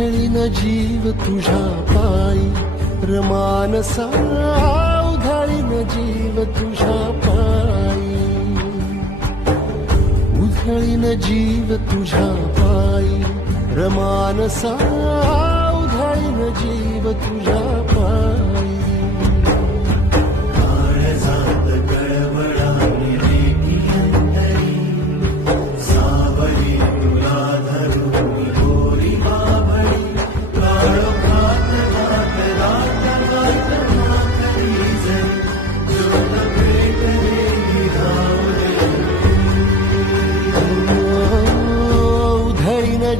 उधळीन जीव तुझ्या पायी रमानसा उधळीन जीव तुझ्या पायी उधळीन जीव तुझ्या पायी रमानसा उधळीन जीव तुझ्या पायी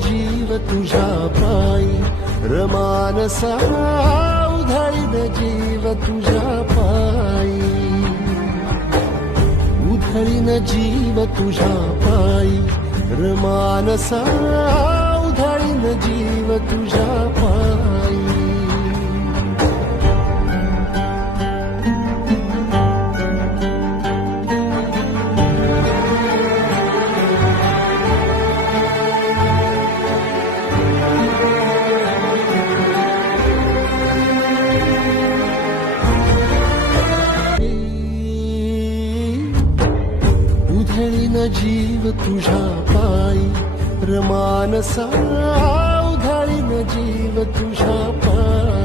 जीव तुझ्या पायी रमानसा उधळीन जीव तुझ्या पायी उधळीन जीव तुझ्या पायी रमानसा उधळीन जीव तुझ्या पायी उधळीन जीव तुझ्या पायी रमानसा उधळीन जीव तुझ्या पायी